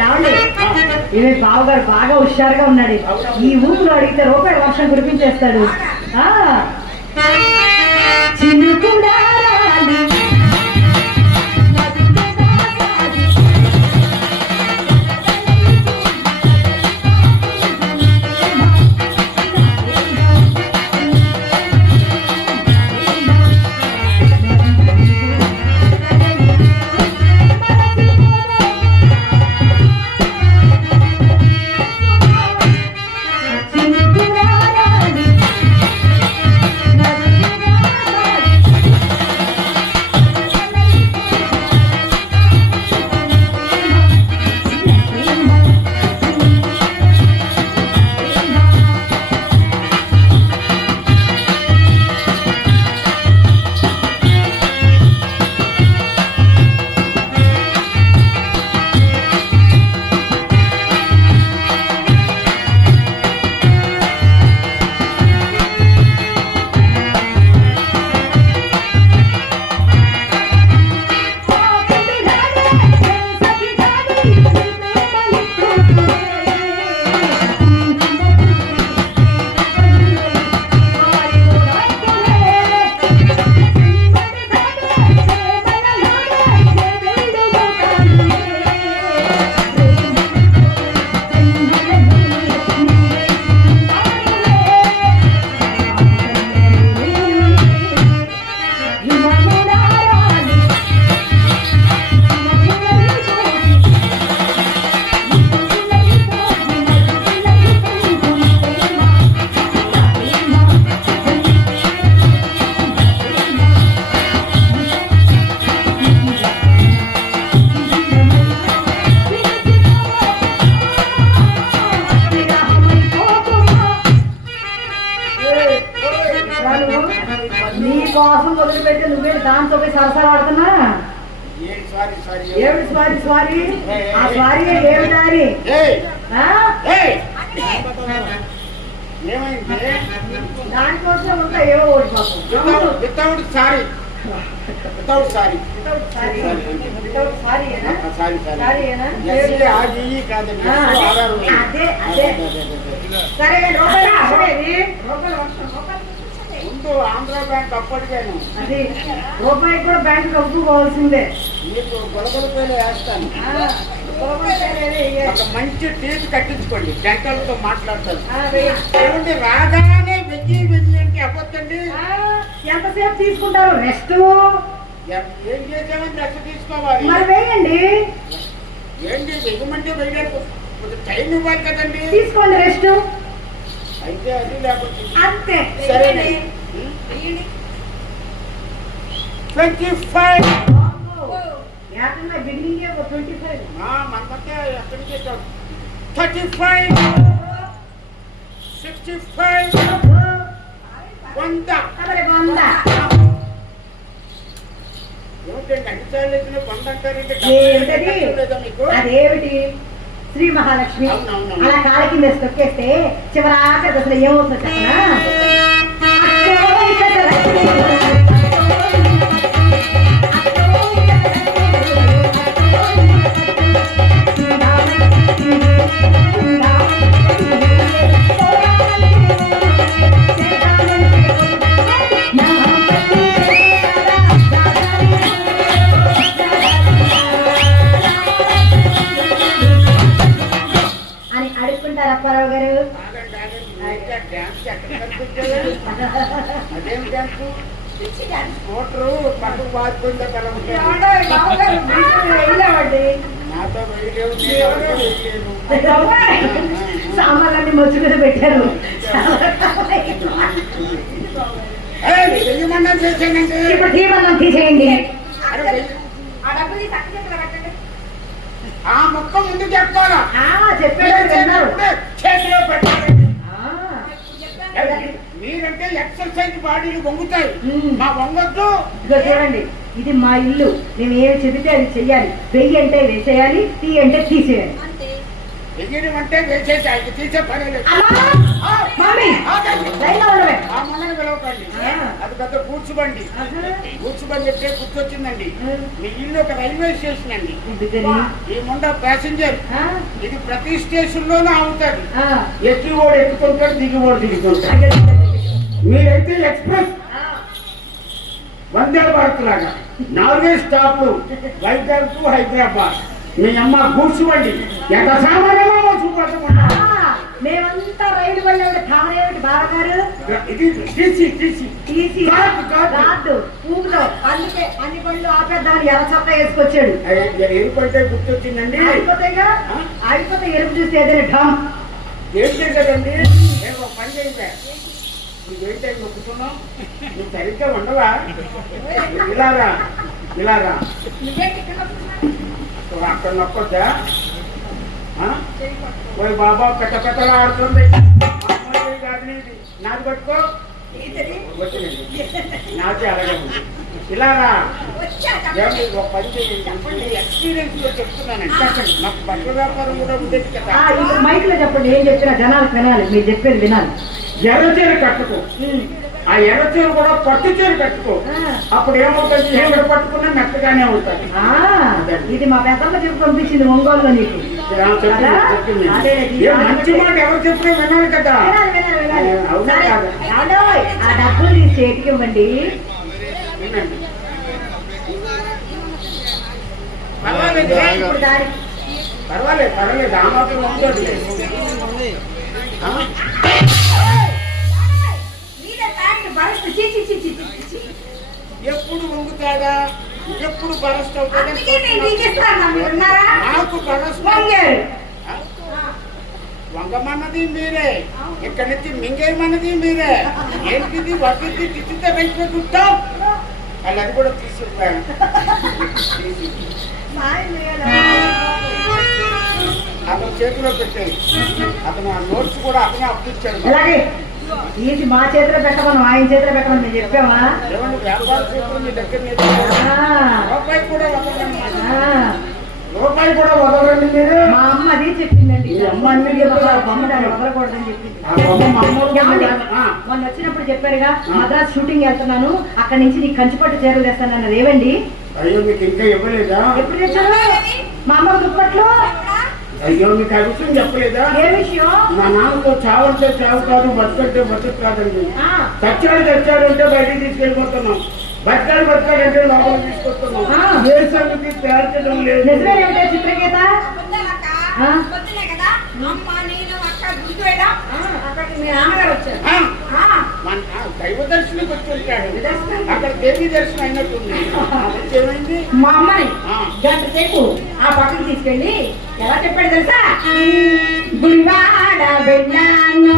ఏమండి ఈమె బావగారు బాగా హుషారుగా ఉన్నాడు. ఈ ఊపిలో అడిగితే రూపాయల వర్షం కురిపించేస్తాడు. చినుకులారాలి కోసం వదిలిపెట్టి నువ్వే దాంతో పోయి సరసలాడుతున్నా. ఏమిటి స్వారీ స్వారీ ఆ స్వారీ ఏమి దారి దానికోసం ఉంటా ఏవో ఓటు సరే ఆంధ్ర బ్యాంక్ అప్పటికేను అది రూపాయి కూడా బ్యాంక్ కప్పుకోవాల్సిందే. మీకు గొడవల పేరు వేస్తాను. ఒక మంచి టీచ్ కట్టించుకోండి. జంటలతో మాట్లాడతారు. రాగానే వెయ్యి అంటే అవ్వద్దండి. ఎంతసేపు తీసుకుంటారు రెస్ట్? ఏం చేసామని రెస్ట్ తీసుకోవాలి. మరి వేయండి. ఏంటి వెయ్యమంటే వేయడానికి టైం ఇవ్వాలి కదండి. తీసుకోండి రెస్ట్. అయితే అది లేకపోతే అంతే. సరే 25 ఏకంగా బిగినింగ్ 25 మనకంటే ఎక్కడికి 35 65 100 ఏమిటండి అన్నిసార్లు వేసిన 100 అంటారంటే అదేమిటి శ్రీ మహాలక్ష్మి అలా కాళ్ళ కింద తొక్కేస్తే చివరాక అసలు ఏమవుతుందో చెప్పనా? అని అడుక్కుంటారు అప్పారావు గారు. అదేం డ్యాన్సు మోటరు పక్కకు బాదుకుంటే నాతో సామాన్లన్నీ మొచ్చు మీద పెట్టారు. ఇప్పుడు తీమన్నం తీసేయండి. ఆ మొక్క ముందు చెప్పాలా? చెప్పారు చేతిలో పెట్టాలి. మీరంటే ఎక్సర్సైజ్ బాడీలు వంగుతాయి, మా వంగొద్దు. చూడండి, ఇది మా ఇల్లు. మేము ఏమి చెబితే అది చెయ్యాలి. వెయ్యి అంటే వేసేయాలి, తీ అంటే తీసేయాలి. వెయ్యడం అంటే వేసేసి ఆయన తీసే పని లేదు. అమ్మా! మమ్మీ! లైన్లో ఉండవే. ఆ మొన్నని పిలవకండి. అది పెద్ద గూడ్స్ బండి. గూడ్స్ బండి ఎట్టే గుర్తొచ్చిందండి. మీ ఇల్లు ఒక రైల్వే స్టేషన్ అండి. ఈ ముండ ప్యాసింజర్ ఇది ప్రతి స్టేషన్ లోనూ ఆగుతాడు. ఎక్కివాడు ఎక్కుతుంటాడు, దిగివాడు దిగుతుంటాడు. మీరైతే ఎక్స్ప్రెస్ వందే భారత్ లాగా 4 స్టాప్లు వైజాగ్ టు హైదరాబాద్. మీ అమ్మ గూడ్స్ బండి ఎంత సామాన్యమో చూపట్టుకుంటా. మేమంతా రైలు బండి తామరేమిటి బావగారు? ఇది తీసి రాదు ఊపిలో. అందుకే అన్ని బండ్లు ఆపేద్దామని ఎర్ర చొక్కా వేసుకొచ్చాడు. ఎరుపంటే గుర్తొచ్చిందండి. ఆగిపోతే ఎరుపు చూస్తే ఏదైనా ఢమ్. ఏం చేశాడండి? నేను ఒక పని చేయండి. నువ్వేంటే నొక్కుతున్నావు? నువ్వు సరిగ్గా ఉండవా? ఇలారా ఇలారా అక్కడ నొక్కొద్దా? పోయి బాబా పెద్ద పెద్దలా ఆడుతుంది. నాది పట్టుకో. నాకే అలాగే ఉంది. ఇలారా ఒక పని చేయండి. ఎక్స్పీరియన్స్ లో చెప్తున్నానండి. నాకు బట్టల వ్యాపారం కూడా ఉండేది కదా. మైక్ లో చెప్పండి. ఏం చెప్పినా జనాలు వినాలి. మీరు చెప్పేది వినాలి. ఎర్రచీర కట్టుకో. ఆ ఎర్రచీర కూడా పట్టు చీర కట్టుకో. అప్పుడు ఏమవుతుంది? ఏమిడ పట్టుకున్నా మెత్తగానే ఉంటుంది. ఇది మా పెద్దమ్మ చెప్పి పంపించింది ఒంగోలులో నీకు. మంచి మాట ఎవరు చెప్పినా వినాలి కదా. అవునా కాదు? ఆ డబ్బులు తీసి చేతికి ఇవ్వండి. పర్వాలేదు పర్వాలేదు. ఆ మాత్రం ఉంటుంది. ఎప్పుడు వంగుతాడా? ఎప్పుడు బరస్ట్ అవుతాడా? నాకు బరస్ట్ వంగమన్నది మీరే, ఇక్కడి నుంచి మింగేయమన్నది మీరే. ఏంటిది వడ్డీ తిచ్చితే వెంటనే చుట్టాం. వాళ్ళు అది కూడా తీసుకుంటాను. అతను చేతిలో పెట్టాడు. అతను ఆ నోట్స్ కూడా అతనే అప్పించాడు. ఇది మా చేతిలో పెట్టమని ఆయన చేతిలో పెట్టమని మేము చెప్పామా? వ్యాపార చేతులు మీ దగ్గర రూపాయి కూడా వదలండి మీరు. మా అమ్మ అది చెప్పిందండి. అమ్మ అన్ని వదలకూడదని చెప్పింది. మొన్న వచ్చినప్పుడు చెప్పారుగా మద్రాస్ షూటింగ్ వెళ్తున్నాను, అక్కడి నుంచి నీకు కంచిపట్టు చీరలు తెస్తాను అన్నది. ఏవండి? అయ్యో మీకు ఇంకా ఇవ్వలేదా? ఎప్పుడు తెచ్చారు? మా అమ్మ దుప్పట్లు. అయ్యో మీకు ఆ విషయం చెప్పలేదా? ఏ విషయం? మా నాన్నతో చావంటే చావు కాదు, బతుకంటే బతుకు కాదండి. చచ్చాడు అంటే బయటికి తీసుకెళ్ళిపోతున్నాం. బతకాడంటే లోపల తీసుకొస్తున్నాం. ఏ సంగతి తేల్చడం లేదు. నిజమేంటే చిత్రగీత దైవ దర్శనకి వచ్చి ఉంటాడు. అక్కడ దేవీ దర్శనం అయినట్టుంది. ఏమైంది? మా అమ్మాయి గంట సేపు ఆ పక్కకి తీసుకెళ్ళి ఎలా చెప్పాడు తెలుసా? గుడివాడ వెళ్ళాను,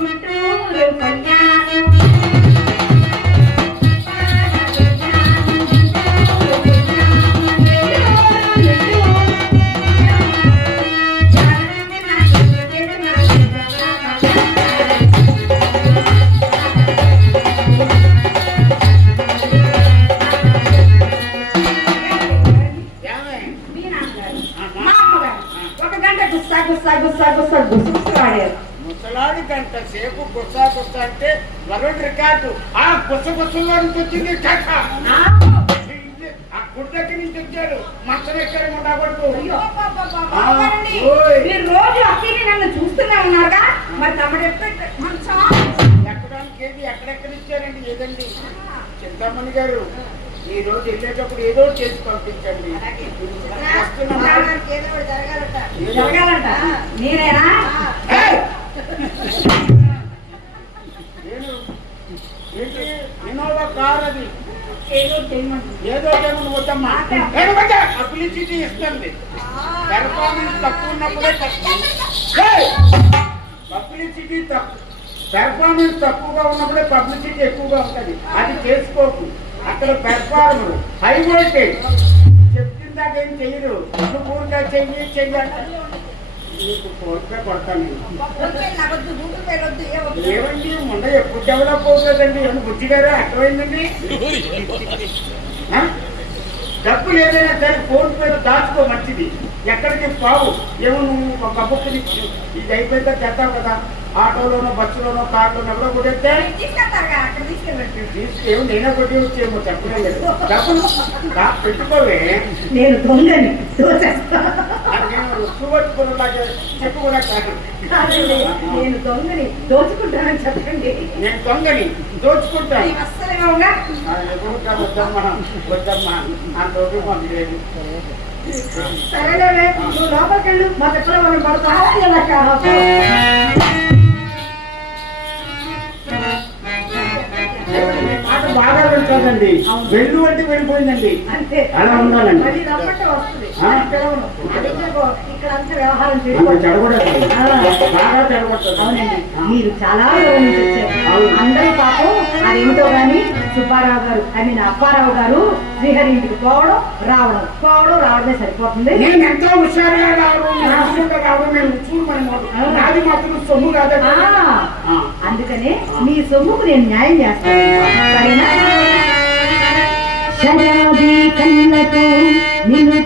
గుంటూరు కళ్యాణం, ముసలాడి గంట సేపు గుస్సా గుస్సా అంటే వరల్డ్ రికార్డు. ఆ గుసగుసలో నుంచి వచ్చింది ఆ గుడి దగ్గర నుంచి వచ్చాడు. మచ్చలు ఎక్కడ ఉండకూడదు. మీరు రోజు అక్కడిని నన్ను చూస్తూనే ఉన్నారుగా, మరి తమడు ఎక్కడానికి ఏది ఎక్కడెక్కడ ఇచ్చారండి? ఏదండి చింతామణి గారు, ఈ రోజు వెళ్ళేటప్పుడు ఏదో చేసి పంపించండి. జరగాలంట. నేనేనా? ఏంటి ఇన్నోవా కార్ అది? ఏదో చేయమని వద్దమ్మా. పబ్లిసిటీ ఇస్తుంది. పెర్ఫార్మెన్స్ తక్కువ ఉన్నప్పుడే పబ్లిసిటీ పెర్ఫార్మెన్స్ తక్కువగా ఉన్నప్పుడే పబ్లిసిటీ ఎక్కువగా ఉంటుంది. అది చేసుకోకు. అక్కడ పెర్ఫార్మర్ హై వోల్టేజ్ చెప్తుంది. దాకేం చెయ్యరు. నువ్వు ఊరిగా చెయ్యాలి. నీకు కోరిక కొడతాను. ఏమండి మొన్న ఎప్పుడు డెవలప్ అవుతుందండి? బుద్ధి గారు అర్థమైందండి. డబ్బులు ఏదైనా సరే ఫోన్ పే దాచుకో, మంచిది. ఎక్కడికి బాబు ఏమో నువ్వు ఒక బుక్ని ఇది అయిపోయిందా చేస్తావు కదా, ఆటోలోనో బస్సులోనో కార్లోనో ఎవరో కొట్టేస్తే తీసుకేమో నేనే కొట్టి వచ్చేమో చెప్పలేదు డబ్బులు పెట్టుకోవే. నేను దొంగని దోచేస్తా. నేను సువట్టుకున్నలాగా చెప్పు కూడా కాదు. నేను దొంగని దోచుకుంటానని చెప్పండి. నేను దొంగని దోచుకుంటాను. వద్దమ్మా వద్దమ్మా అంత లేదు. సరేలే నువ్వు లోపలికి వెళ్ళు, మా చెప్పలో మనం పడతా. మాట బాగా వెళ్తాదండి, వెళ్ళు అంటే వెళ్ళిపోయిందండి. అంతే అలా ఉండాలండి. అది రమ్మంటే వస్తుంది. ఇక్కడ అంతా వ్యవహారం బాగా తెరగొట్టదు. అవునండి, మీరు చాలా రోజుల నుంచి వచ్చారు. అందరూ పాపం అదేమిటో గాని సుబ్బారావు గారు ఐ మీన్ అప్పారావు గారు శ్రీహరి ఇంటికి రావడమే సరిపోతుంది. నేను ఎంతో హుషారుగా రావడం మేము నాది మాత్రం సొమ్ము కాదా. అందుకనే మీ సొమ్ముకు నేను న్యాయం చేస్తాను. సరేనా? శరాబీ కళ్ళతో నిన్ను